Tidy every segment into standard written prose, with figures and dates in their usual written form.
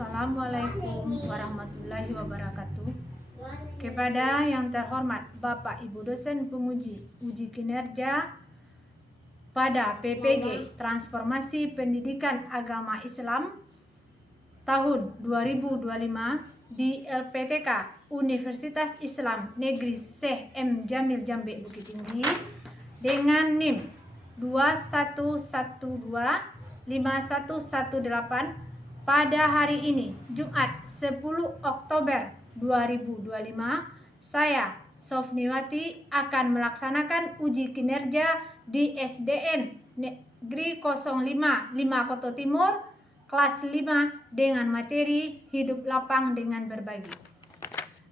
Assalamualaikum warahmatullahi wabarakatuh. Kepada yang terhormat Bapak Ibu dosen penguji uji kinerja pada PPG Transformasi Pendidikan Agama Islam tahun 2025 di LPTK Universitas Islam Negeri Syekh M. Jamil Jambe Bukit Tinggi dengan NIM 21125118 pada hari ini Jumat 10 Oktober 2025 saya Sofniwati akan melaksanakan uji kinerja di SDN Negeri 05 Koto Timur kelas 5 dengan materi hidup lapang dengan berbagi.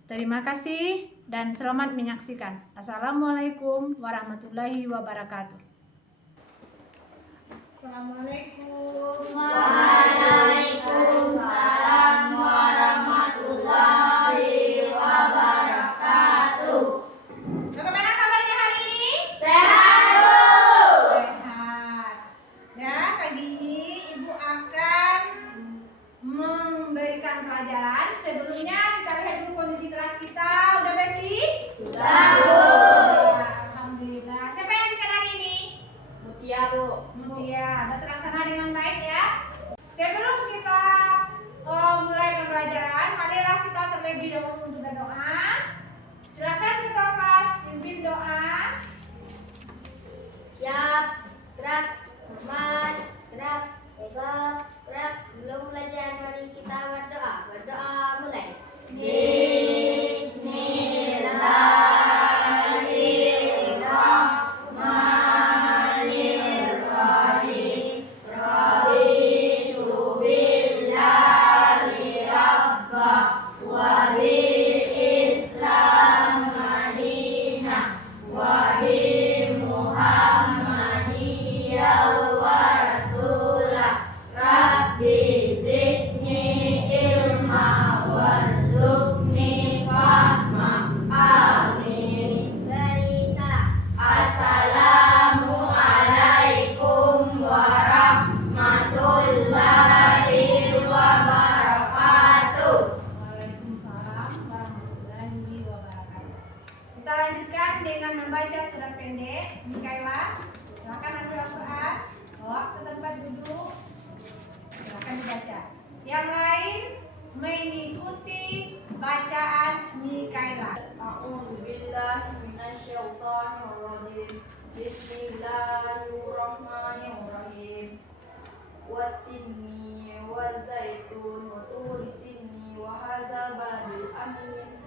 Terima kasih dan selamat menyaksikan. Assalamualaikum warahmatullahi wabarakatuh. Assalamualaikum. Waalaikumsalam warahmatullahi wabarakatuh. Bagaimana kabarnya hari ini? Sehat, Bu. Sehat. Ya, pagi ini Ibu akan memberikan pelajaran. Sebelumnya kita lihat dulu kondisi kelas kita. Udah bersih? Sudah, Bu. Alhamdulillah. Siapa yang bikin hari ini? Mutia, Bu. Mutia. Sudah terlaksana dengan baik ya. Sebelum kita mulai pembelajaran, marilah kita terlebih dahulu untuk berdoa. Silakan kita kelas pimpin doa. Siap, gerak, hormat, gerak, tegak, gerak. Sebelum belajar, mari kita berdoa. Berdoa mulai. Bismillahirrahmanirrahim. Raditu billahi rabba wa bil Islam madinah wa bi Muhammadiyah wa rasulah. Rabbi zidni ilma warzuqni fahma. Amin. Assalamualaikum warahmatullahi wabarakatuh. Waalaikumsalam warahmatullahi wabarakatuh. Kita lanjutkan dengan membaca surat pendek. Mikaela, silakan ambil Al-Quran, bawa ke tempat duduk. Silakan dibaca. Yang lain mengikuti bacaan Mikaela. A'udzubillahi minasyaitonirrajim. Bismillahirrahmanirrahim. Wattini wazaitun wa turi sini wa hadzal baladil amin.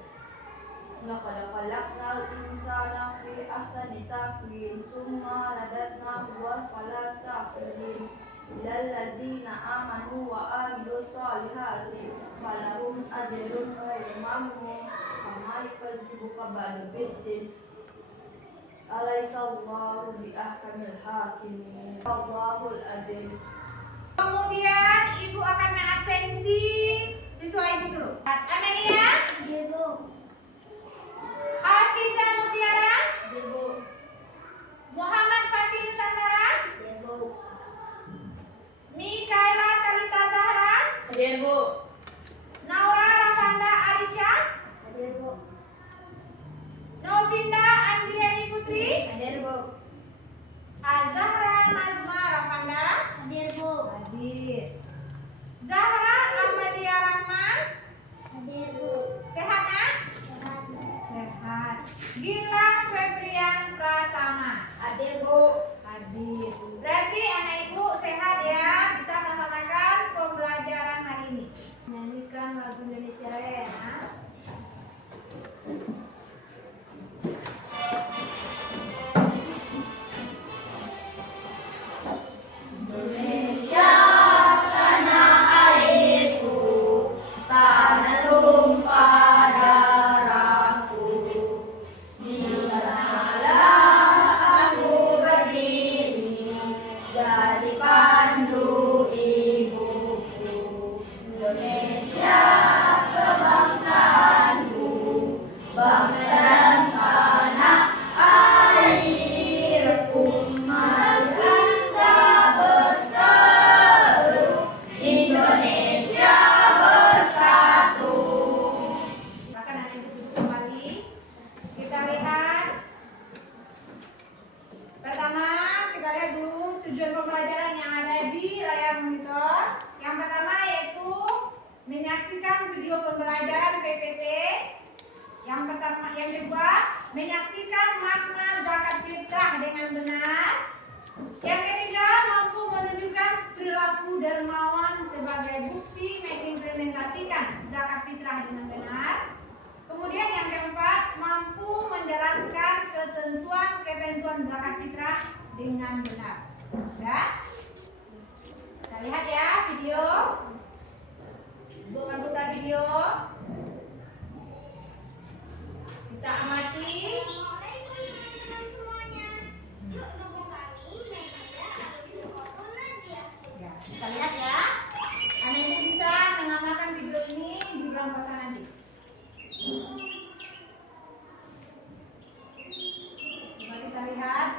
Laqad khalaqnal insana fi ahsani taqwim tsumma radadnahu asfala safilin. Illal ladzina amanu wa amilus solihati falahum ajrun ghairu mamnun. Kama yukadzibuka ba'du biddin. Alaihissallahu bi ahkamil hakimin. Allahul azim. Kemudian Ibu akan mengabsensi siswa Ibu dulu. Amelia, Ibu. Hafizah Mutiara, Ibu. Muhammad Fatin Santara, Ibu. Mikaela Talita Zahra, Ibu. Naura Rafanda Arisha, Ibu. Novinda Andriani Putri, Ibu. Azahra Nazma Rafanda, Ibu. Zahra Ahmadiyah Rahman. Ibu. Sehat kan? Sehat. Gilang Febrian Pratama. Ibu. Hadir. Berarti anak ibu sehat ya, bisa melaksanakan pembelajaran hari ini. Nyanyikan lagu Indonesia Raya ya. Indonesia tanah airku, tanah tumpah darahku. Di sanalah aku berdiri, jadi pandu ibuku. Indonesia kebangsaan. menyaksikan makna zakat fitrah dengan benar. Yang ketiga, mampu menunjukkan perilaku dermawan sebagai bukti mengimplementasikan zakat fitrah dengan benar. Kemudian yang keempat, mampu menjelaskan ketentuan zakat fitrah dengan benar. Ya. Kita lihat ya video. Bukan putar video. Kita amati. Ya, kita lihat ya. Anda itu bisa mengamalkan video ini di bulan puasa nanti. Coba kita lihat.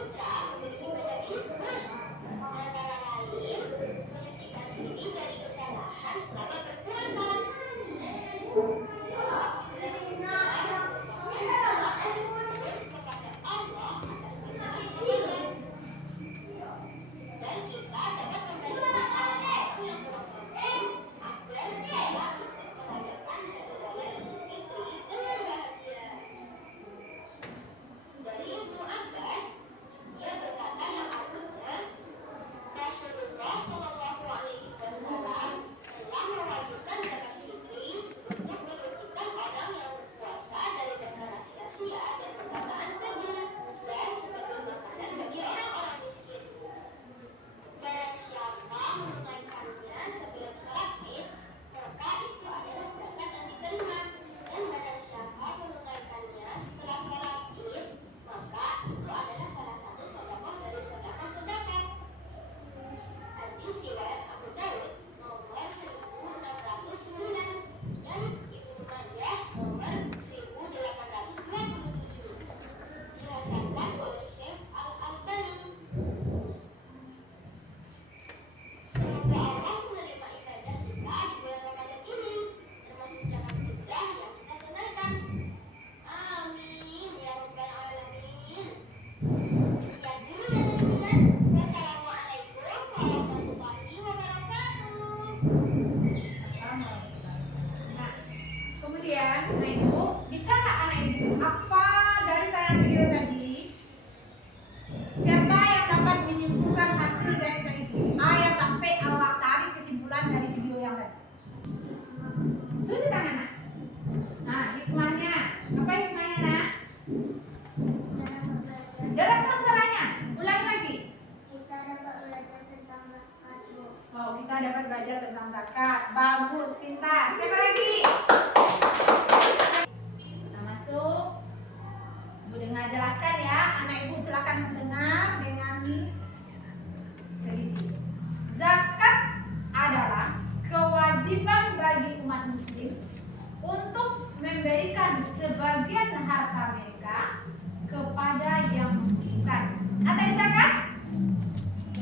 putra memiliki banyak hikmah. Antara lain, menyucikan diri dari kesalahan selama berpuasa. Kepada Allah atas nikmat Ramadan. Dan kita dapat memberikan orang yang kurang mampu agar bisa merayakan hari raya Idul Fitri dengan bahagia. Dari Ibnu Abbas, dia berkata yang artinya, Rasulullah Shallallahu Alaihi Wasallam telah mewajibkan zakat fitri untuk menyucikan orang yang berpuasa dari deklarasi rahasia dan perkataan keji dan sebagai makanan bagi orang-orang miskin. Barang siapa menunaikannya sebelum sholat Id, maka itu adalah zakat yang diterima. Dan barang siapa menunaikannya setelah sholat Id, maka itu adalah salah satu sedekah dari sedekah-sedekah. Hadis riwayat Abu Daud nomor 1609 dan Ibnu Majah nomor 1827. Dihasankan oleh Syekh Al-Albani. Semoga Allah menerima ibadah kita di bulan Ramadan ini, termasuk zakat fitrah yang kita tunaikan. Amin ya rabbal alamin. Sekian dulu ya teman-teman. Wassalamualaikum warahmatullahi wabarakatuh. Nah, kemudian anak ibu, bisa nggak anak ibu apa dari tayangan video tadi? Siapa yang dapat menyimpulkan hasil dari tadi itu? Yang sampai awak tarik kesimpulan dari video yang tadi. Tunjukkan anak. Nah, hikmahnya. Apa hikmahnya, nak? Jelaskan caranya. Ulangi lagi. Kita dapat belajar tentang zakat. Oh, kita dapat belajar tentang zakat. Bagus, pintar. Siapa lagi? Kita masuk. Ibu dengar jelaskan ya. Anak ibu silakan mendengar dengan teliti. Zakat adalah kewajiban bagi umat muslim untuk memberikan sebagian harta mereka kepada yang membutuhkan. Apa itu zakat?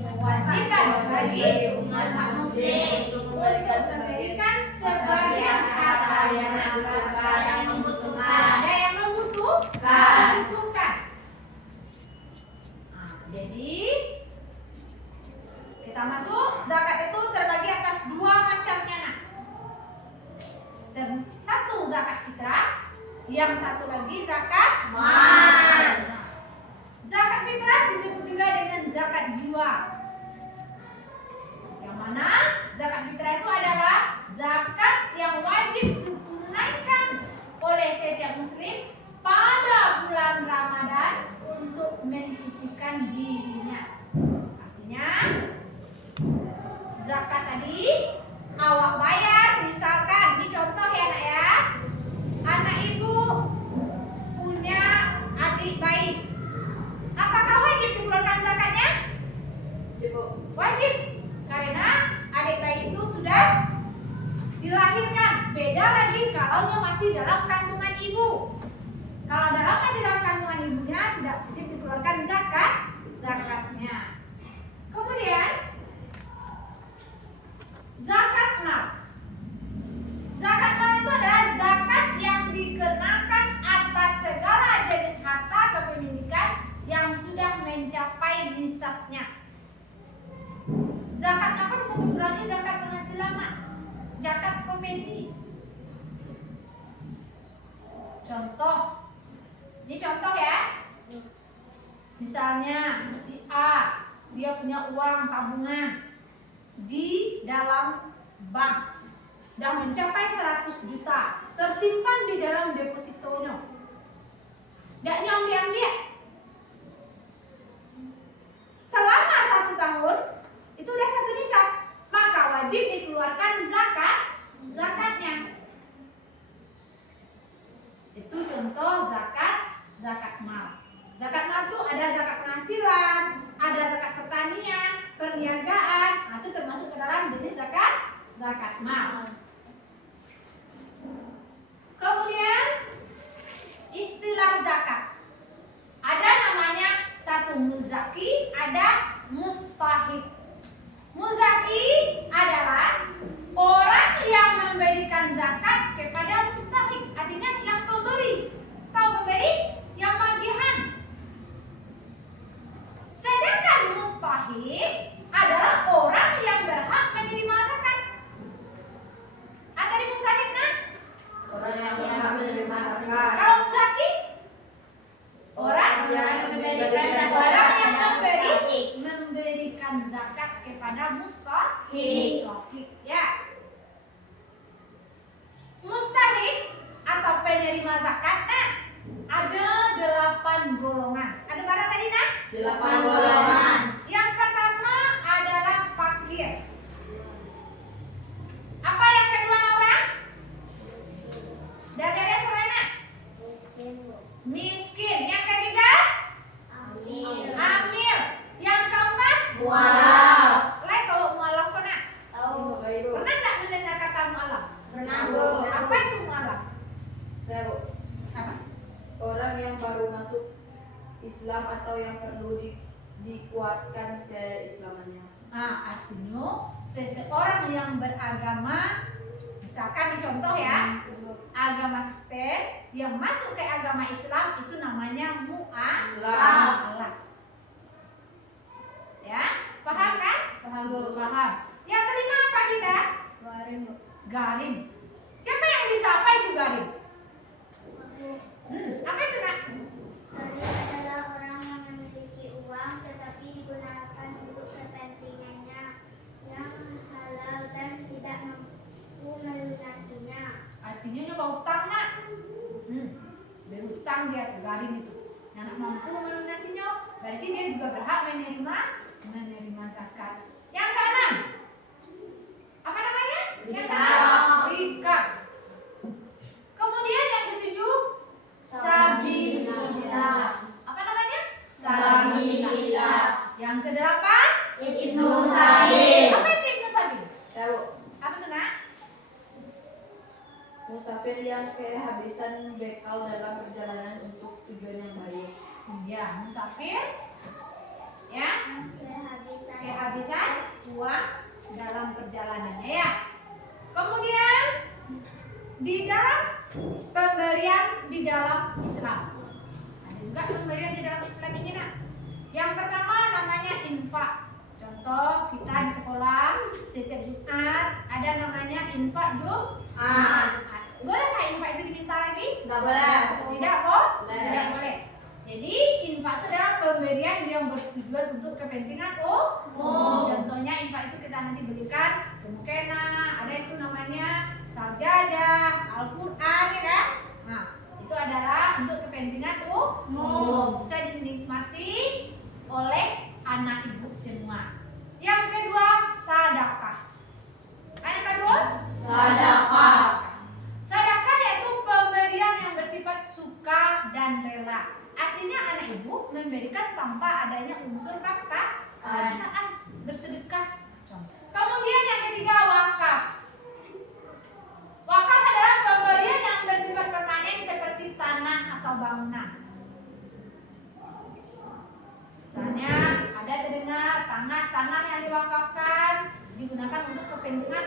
Kewajiban bagi umat muslim untuk memberikan sebagian harta mereka yang membutuhkan. Ada yang membutuhkan. Nah, jadi kita masuk. Zakat itu terbagi atas dua macamnya, nak. Dan satu zakat fitrah, yang satu lagi zakat mal. Nah, zakat fitrah disebut juga dengan zakat jiwa. Yang mana zakat fitrah itu adalah zakat yang wajib ditunaikan oleh setiap muslim pada bulan Ramadan untuk mensucikan dirinya. Artinya zakat tadi awak bayar, misalkan dicontoh ya nak ya, anak ibu punya adik bayi, apakah wajib dikeluarkan zakatnya? Wajib, karena adik bayi itu sudah dilahirkan. Beda lagi kalau masih dalam kandungan ibu. Kalau masih dalam kandungan ibunya tidak wajib dikeluarkan zakatnya. Kemudian zakat mal. Zakat mal itu adalah zakat yang dikenakan atas segala jenis harta kepemilikan yang sudah mencapai nisabnya. Zakat apa disebut kurangnya zakat penghasilan, Mak? Zakat profesi. Contoh. Ini contoh ya. Misalnya si A, dia punya uang tabungan di dalam bank sudah mencapai 100 juta tersimpan di dalam depositonya. Tidak nyambi-ambil. Selama 1 tahun itu udah 1 nisab, maka wajib dikeluarkan zakatnya. Itu contoh zakat mal. Zakat mal itu ada zakat penghasilan, ada zakat pertanian, perniagaan. Nah, itu termasuk ke dalam jenis zakat mal. Kemudian istilah zakat. daripada mustahik. Ya. Mustahik atau penerima zakat, nah, ada 8 golongan. Ada berapa tadi, nah? 8 golongan. Yang pertama adalah fakir. Apa yang kedua, Laura? Dari Surena? Miskin. Yang ketiga? Amil. Yang keempat? Mualaf. Lai tahu mualaf kok, nak? Tahu Kak Ibu. Pernah nggak mendengar kata mualaf? Pernah, Bu. Apa itu mualaf? Saya, Bu. Apa? Orang yang baru masuk Islam atau yang perlu dikuatkan keislamannya. Artinya seseorang yang beragama, misalkan contoh ya, agama Kristen yang masuk ke agama Islam itu namanya mu'alaf. Ya, paham kan? Paham, Bu. Paham. Yang kelima apa, Dinda? Garim. Siapa yang bisa apa itu garim? Apa itu, nak? Garim adalah orang yang memiliki uang tetapi digunakan untuk kepentingannya yang halal dan tidak mampu melunasinya. Artinya nyoba utang, nak. Berutang dia tuh garim itu. Yang nak mampu melunasinya, berarti dia juga berhak menerima zakat. Yang keenam, apa namanya? Yang keenam, rikat. Kemudian yang ketujuh, sabilillah. Apa namanya? Sabilillah. Yang kedelapan, Ibnu Sabil. apa itu Ibnu Sabil? Saya, Bu. Apa tuh, nak? Musafir yang kehabisan bekal dalam perjalanan untuk tujuan yang baik. Ya, musafir. Ya, Kehabisan kehabisan uang dalam perjalanannya, ya. Kemudian di dalam pemberian di dalam Islam. Ada juga pemberian di dalam Islam ini, nak. Yang pertama namanya infak. Contoh kita di sekolah setiap Jumat ada namanya infak Jumat. Bolehkah infak itu diminta lagi? Nggak boleh. Tidak, kok? Boleh. Tidak boleh. Jadi infak itu adalah pemberian yang bertujuan untuk kepentingan Contohnya infak itu kita nanti belikan kemukena, ada itu namanya sajadah, Al-Quran, ya kan? Nah, itu adalah untuk kepentingan bisa dinikmati oleh anak ibu semua. Yang kedua, sedekah. Ada kedua? Sedekah. Sedekah yaitu pemberian yang bersifat suka dan rela. Artinya anak ibu memberikan tanpa adanya unsur paksaan, bersedekah. Kemudian yang ketiga, wakaf. Wakaf adalah pemberian yang bersifat permanen seperti tanah atau bangunan. Misalnya ada terdengar tanah yang diwakafkan digunakan untuk kepentingan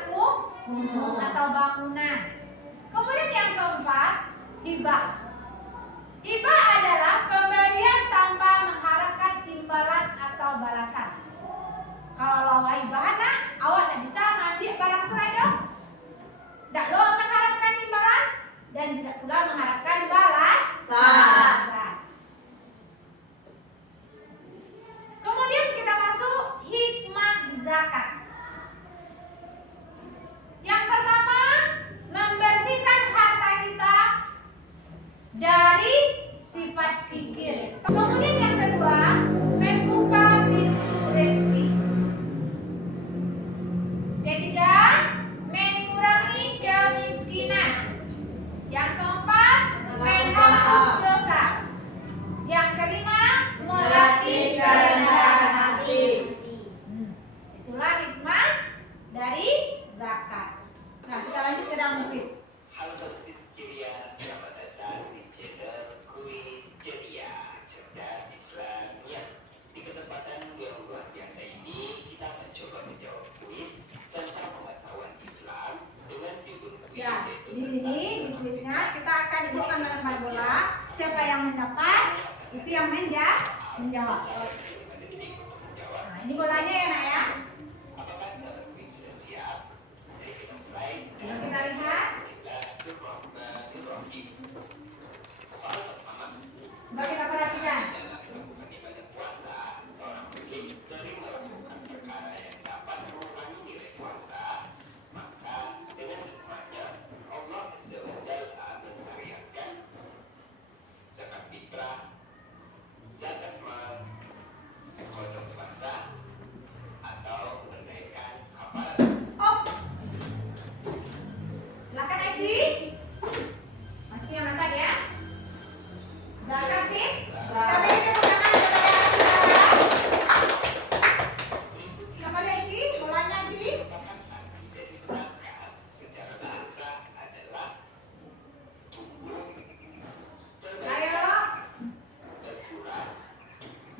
atau bangunan. Kemudian yang keempat, hibah. Hibah adalah pemberian tanpa mengharapkan imbalan atau balasan. Kalau hibah, nah, awak tidak bisa ngambil barang itu dong. Tidak lo mengharapkan imbalan dan tidak pula mengharapkan balasan. Kemudian kita masuk hikmah zakat. Yang pertama, membersihkan harta kita dari sifat kikir. Kemudian yang kedua, membuka pintu rezeki. Ketiga, mengurangi kemiskinan. Yang keempat, menghapus dosa. Yang kelima, melatih kerendahan hati. Itulah hikmah dari zakat. Nah, kita lanjut ke dalam kuis. Halo Sobat Kuis Ceria, selamat datang di channel Kuis Ceria, Cerdas Islamnya. Di kesempatan yang luar biasa ini, kita mencoba menjawab kuis tentang pengetahuan Islam dengan figur kuis Ya, yaitu di sini di kuisnya kita akan dibawakan dalam bola. Siapa yang mendapat, itu yang menjawab. Lima detik untuk menjawab. Nah, ini bolanya ya, nak, ya. Apakah sahabat kuis sudah siap? Jadi kita mulai. Coba kita lihat. Bismillahirrahmanirrahim. Soal pertama. Coba kita perhatikan. Dalam melakukan ibadah puasa, seorang muslim sering melakukan perkara yang dapat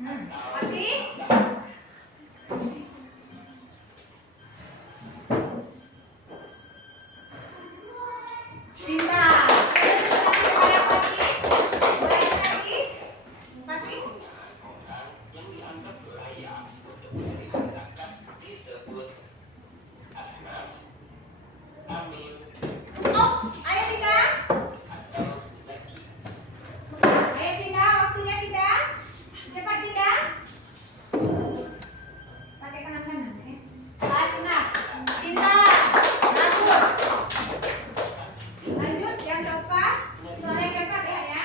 Mati. Pintar. Ada Pati. Boleh lagi? Pati. Orang yang dianggap layak untuk menerima zakat disebut asnaf, amil, Oh, ayo Tika. atau zaki. Ayo Tika, waktunya Tika. Cepat Tika. Pakai kanan-kanan ya. Asnaf. Pintar. Bagus. Lanjut yang keempat. Soalnya keempat ya.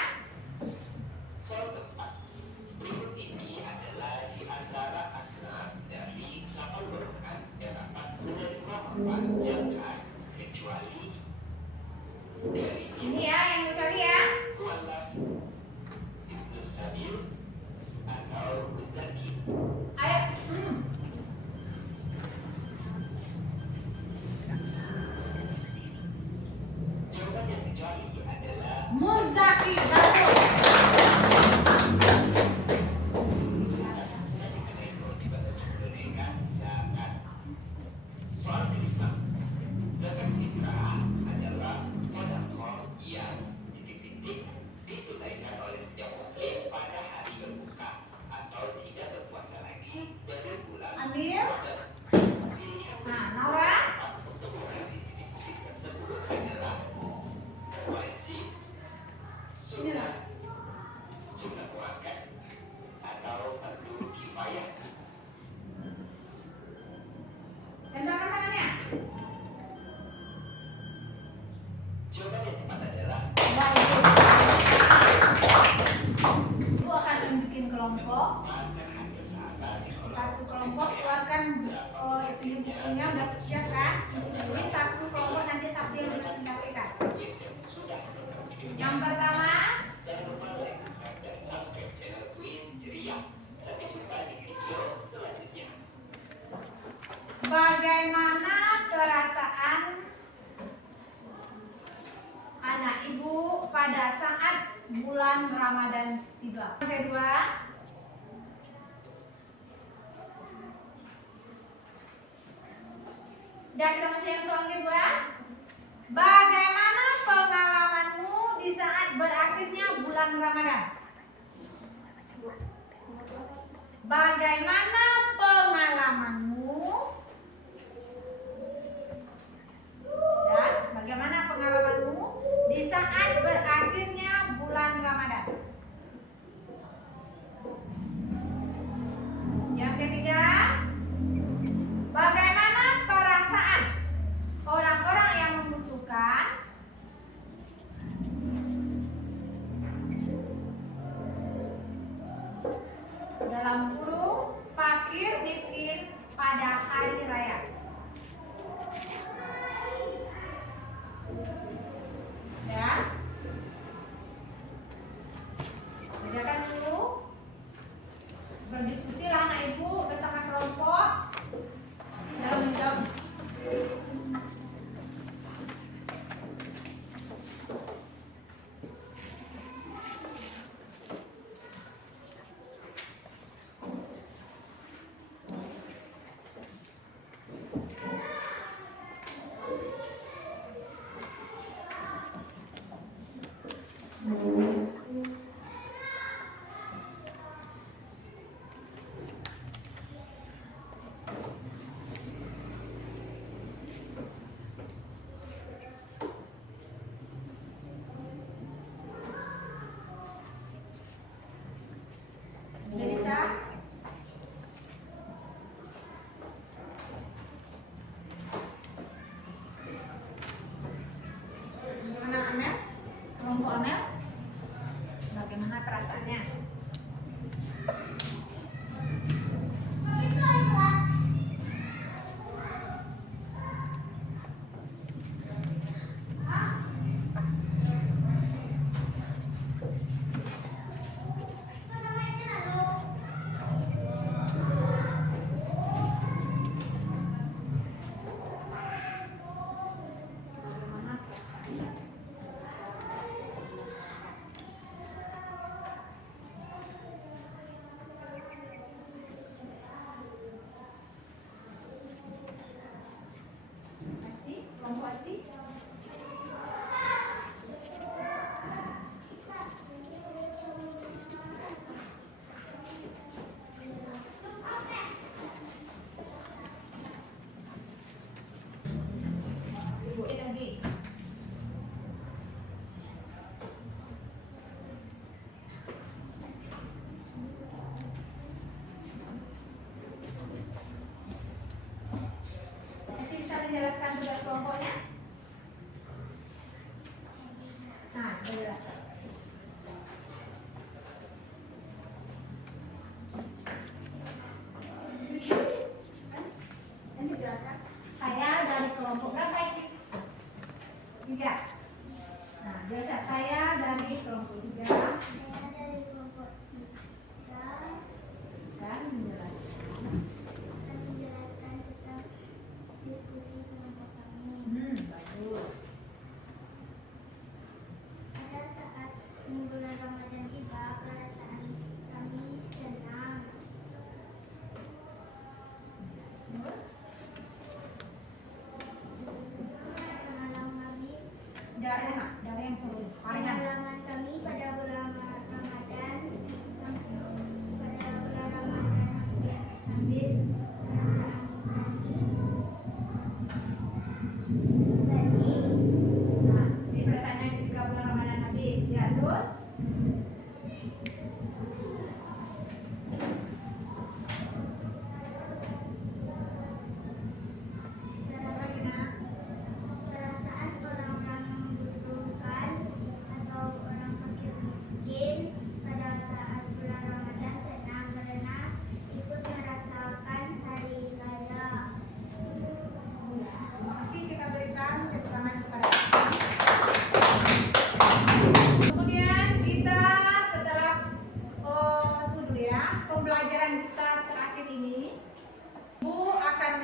Soal keempat, berikut ini adalah di antara asnaf dari 8 golongan yang dapat menerima manfaat zakat kecuali dari Ini ya yang kecuali ya. mualaf, ibnu sabil, atau zaki. Ayo. Jawaban yang kecuali adalah Muzaki. Bagus. zakat dan dikenai kewajiban untuk menunaikan zakat. Soal kelima, zakat fitrah adalah sedekah yang titik-titik ditunaikan oleh setiap muslim pada hari berbuka atau tidak berpuasa lagi dari bulan Ambil. Rajab. Pilihan Nah, Naura. untuk mengisi titik-titik tersebut adalah wajib, sunnah, sunnah muakkad, atau fardu kifayah. Tembakkan tangannya. Jawaban yang tepat adalah Baik. Ibu akan tunjukin kelompok. pasang hasil sahabat di kolom Satu kelompok keluarkan isi bukunya udah siap kan? Jadi satu kelompok nanti Sabtu yang dipresentasikan. kuis yang sudah menonton videonya. Yang pertama, Jangan lupa like, share, dan subscribe channel Kuis Ceria. Sampai jumpa di video selanjutnya. bagaimana perasaan anak ibu pada saat bulan Ramadan tiba? Yang kedua, dan kita masih yang soal kedua. Bagaimana pengalamanmu di saat berakhirnya bulan Ramadan? Bagaimana pengalamanmu? Dan bagaimana pengalamanmu di saat berakhirnya bulan Ramadan? Yang ketiga, bagaimana perasaan orang-orang yang membutuhkan dalam kurung fakir miskin pada hari raya? Ya, bedakan dulu, berdiskusilah anak ibu bersama kelompok dalam menjawab.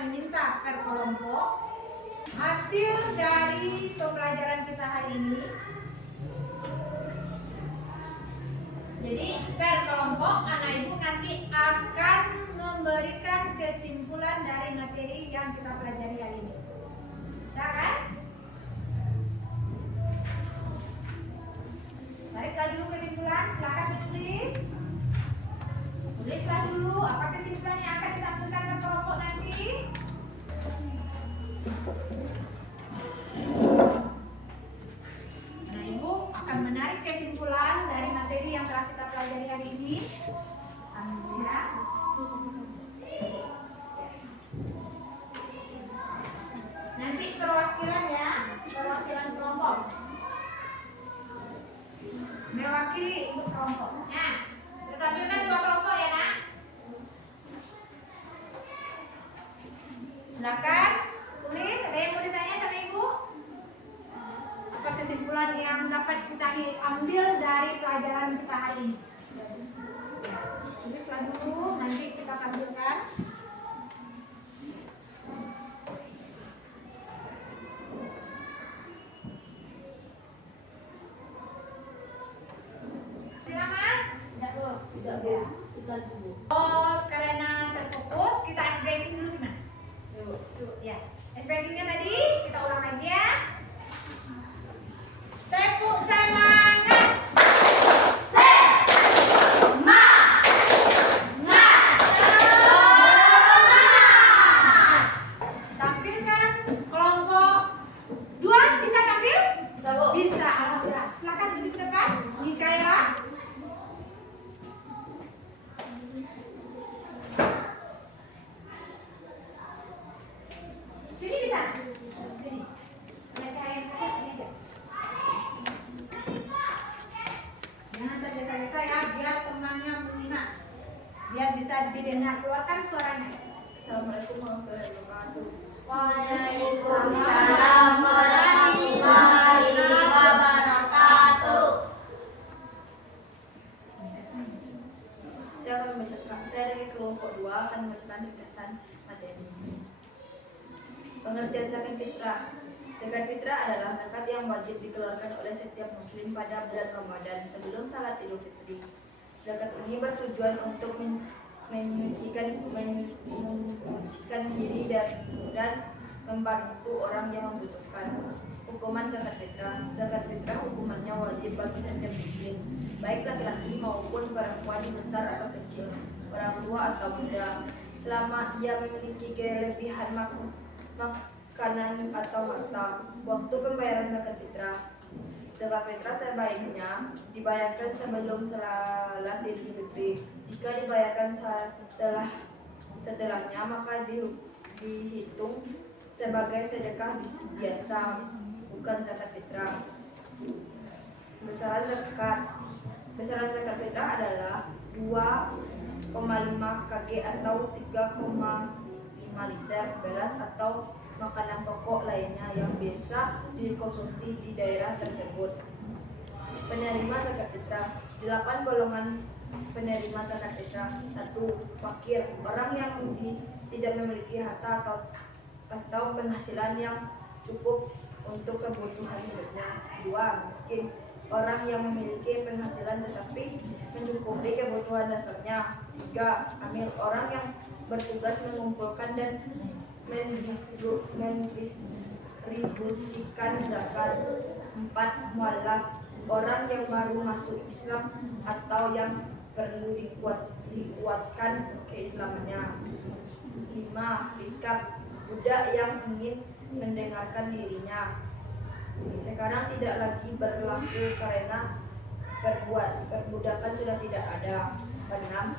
kami minta per kelompok hasil dari pembelajaran kita hari ini. Jadi per kelompok anak ibu nanti akan memberikan kesimpulan dari materi yang kita pelajari hari ini. Bisa kan? Tarik dulu kesimpulan, silakan ditulis. Tulislah dulu apa kesimpulan yang akan ditampilkan ke kelompok nanti. Nah, ibu akan menarik kesimpulan dari materi yang telah kita pelajari hari ini. Ambil ya. Nanti perwakilan ya, perwakilan kelompok. Mewakili untuk kelompok. Nah, ditampilkan 2 kelompok ya, Nak. Silakan tulis. Ada yang mau ditanya sama ibu? Apa kesimpulan yang dapat kita ambil dari pelajaran kita hari ini? Tulislah dulu, nanti kita tampilkan. Oh, karena terfokus, kita ice breaking dulu gimana? Ya, ice breakingnya tadi kita ulang lagi ya. Tepuk semangat. Tampilkan kelompok 2, bisa tampil? Bisa, alhamdulillah. Silakan duduk ke depan. Mikaela. Sini bisa. Sini. Baca ayat atas sini aja. Jangan tergesa-gesa ya, biar temannya menyimak. Biar bisa didengar, keluarkan suaranya. Assalamualaikum warahmatullahi wabarakatuh. Waalaikumsalam warahmatullahi wabarakatuh. Saya dari kelompok 2 akan membacakan ringkasan materi. Pengertian zakat fitrah. Zakat fitrah adalah zakat yang wajib dikeluarkan oleh setiap muslim pada bulan Ramadan sebelum salat Idul Fitri. Zakat ini bertujuan untuk menyucikan diri dan membantu orang yang membutuhkan. Hukuman zakat fitrah. Zakat fitrah hukumannya wajib bagi setiap muslim, baik laki-laki maupun perempuan, besar atau kecil, orang tua atau muda, selama ia memiliki kelebihan makanan atau harta. Waktu pembayaran zakat fitrah. Zakat fitrah sebaiknya dibayarkan sebelum salat Idul Fitri. Jika dibayarkan setelahnya maka dihitung sebagai sedekah biasa, bukan zakat fitrah. Besaran zakat fitrah adalah 2,5 kg atau 3,5 liter beras atau makanan pokok lainnya yang biasa dikonsumsi di daerah tersebut. Penerima zakat fitrah. 8 golongan penerima zakat fitrah. 1. Fakir, orang yang tidak memiliki harta atau penghasilan yang cukup untuk kebutuhan hidupnya. 2. Miskin, orang yang memiliki penghasilan tetapi mencukupi kebutuhan dasarnya. 3. Amil, orang yang bertugas mengumpulkan dan mendistribusikan zakat. 4. Mualaf, orang yang baru masuk Islam atau yang perlu dikuatkan keislamannya. 5. Rikab, budak yang ingin mendengarkan dirinya. Sekarang tidak lagi berlaku karena perbudakan sudah tidak ada. 6.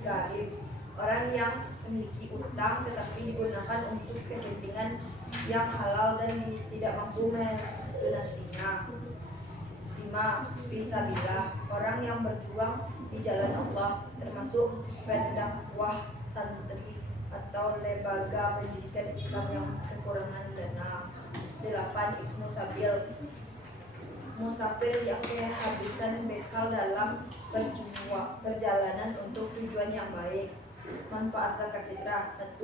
Garib, orang yang memiliki utang tetapi digunakan untuk kepentingan yang halal dan tidak mampu melunasinya. 5. Fisabilillah, orang yang berjuang di jalan Allah, termasuk pendakwah, santri atau lembaga pendidikan Islam yang kekurangan dana. 8. Ibnu Sabil, musafir yang kehabisan bekal dalam perjalanan untuk tujuan yang baik. Manfaat zakat fitrah: 1.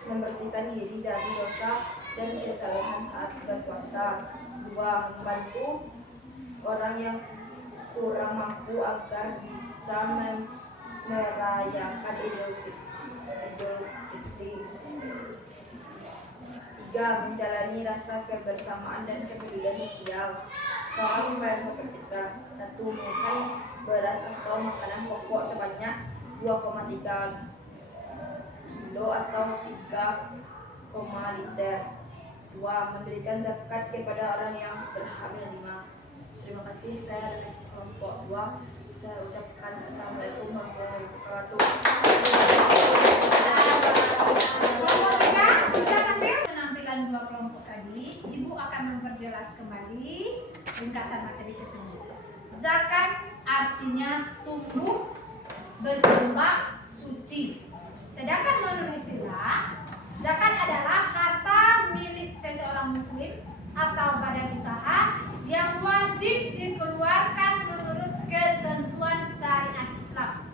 Membersihkan diri dari dosa dan kesalahan saat berpuasa. 2. Membantu orang yang kurang mampu agar bisa merayakan Idul Fitri. 3. Menjalani rasa kebersamaan dan kepedulian sosial. Soal membayar zakat fitrah: 1. Menyiapkan beras atau makanan pokok sebanyak 2,3 kilo atau 3,5 liter. 2. Memberikan zakat kepada orang yang berhak menerima. Terima kasih. Saya dari kelompok 2. Saya ucapkan Assalamualaikum warahmatullahi wabarakatuh. Kelompok 3 bisa tampil penampilan dua kelompok tadi. Ibu akan memperjelas kembali ringkasan materi tersebut. Zakat artinya tumbuh, berkembang, suci. Sedangkan menurut istilah, zakat adalah harta milik seseorang muslim atau badan usaha yang wajib dikeluarkan menurut ketentuan syariat Islam.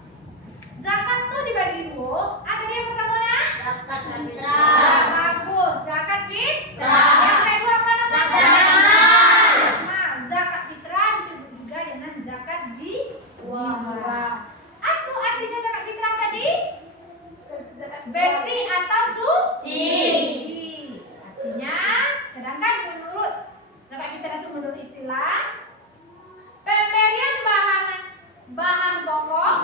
Zakat tuh dibagi dua. Ada yang pertama nah? Zakat Nah, fitrah. bagus. Zakat fitrah. Fitrah. Yang kedua apa namanya? Zakat. Nah, zakat fitrah disebut juga dengan zakat jiwa. Apa artinya zakat fitrah tadi? Bersih atau suci. Artinya, sedangkan menurut zakat fitrah itu menurut istilah pemberian bahan pokok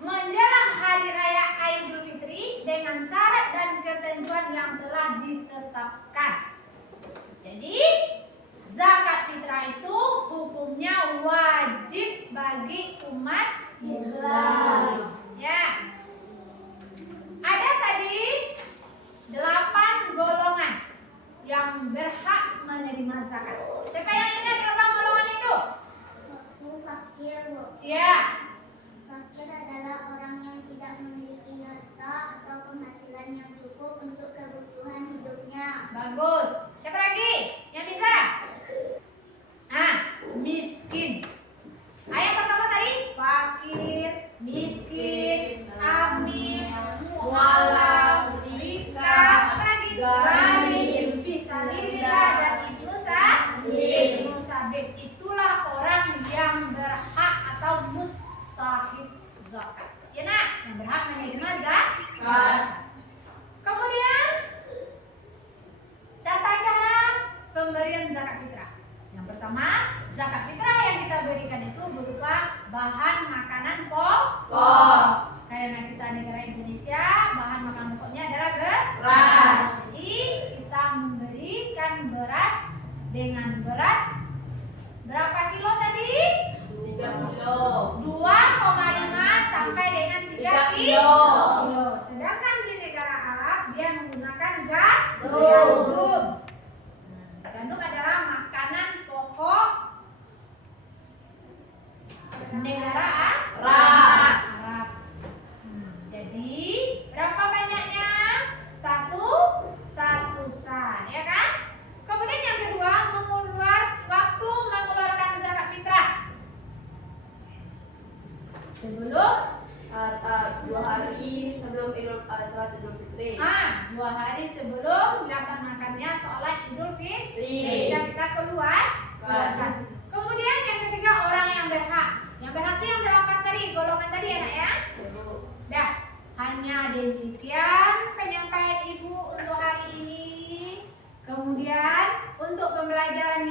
menjelang hari raya Idul Fitri dengan syarat dan ketentuan yang telah ditetapkan. Jadi, zakat fitrah itu hukumnya wajib bagi umat Islam. Ya. Ada tadi 8 golongan yang berhak menerima zakat. Siapa yang ingat 8 golongan itu? Fakir, Bu. Ya. Fakir adalah orang yang tidak memiliki harta atau penghasilan yang cukup untuk kebutuhan hidupnya. Bagus. Siapa lagi yang bisa? Miskin. Yang pertama tadi fakir, miskin, amin, mualaf, rika, apa lagi? Gharim, fisabilillah, dan ibnu sabit. Itulah orang yang berhak atau mustahik zakat. Ya nak, yang berhak menerima zakat. Kemudian tata cara pemberian zakat fitrah. Yang pertama, zakat fitrah yang kita berikan itu berupa bahan makanan pokok. Karena kita negara Indonesia, bahan makanan pokoknya adalah beras. Jadi kita memberikan beras dengan berat berapa kilo tadi? 3 kilo. 2,5 sampai dengan 3 kilo. Sedangkan di negara Arab dia menggunakan gandum. Gandum adalah makanan pokok negara Arab. Jadi berapa banyaknya? Satu sa, ya kan? Kemudian yang kedua, waktu mengeluarkan zakat fitrah. Sebelum 2 hari sebelum sholat Idul Fitri. 2 hari sebelum dilaksanakannya sholat Idul Fitri bisa kita keluarkan. Kemudian yang ketiga, orang yang berhak. Yang berhak itu yang 8 tadi, golongan tadi ya nak ya. Dah, hanya demikian penyampaian ibu untuk hari ini. Kemudian untuk pembelajaran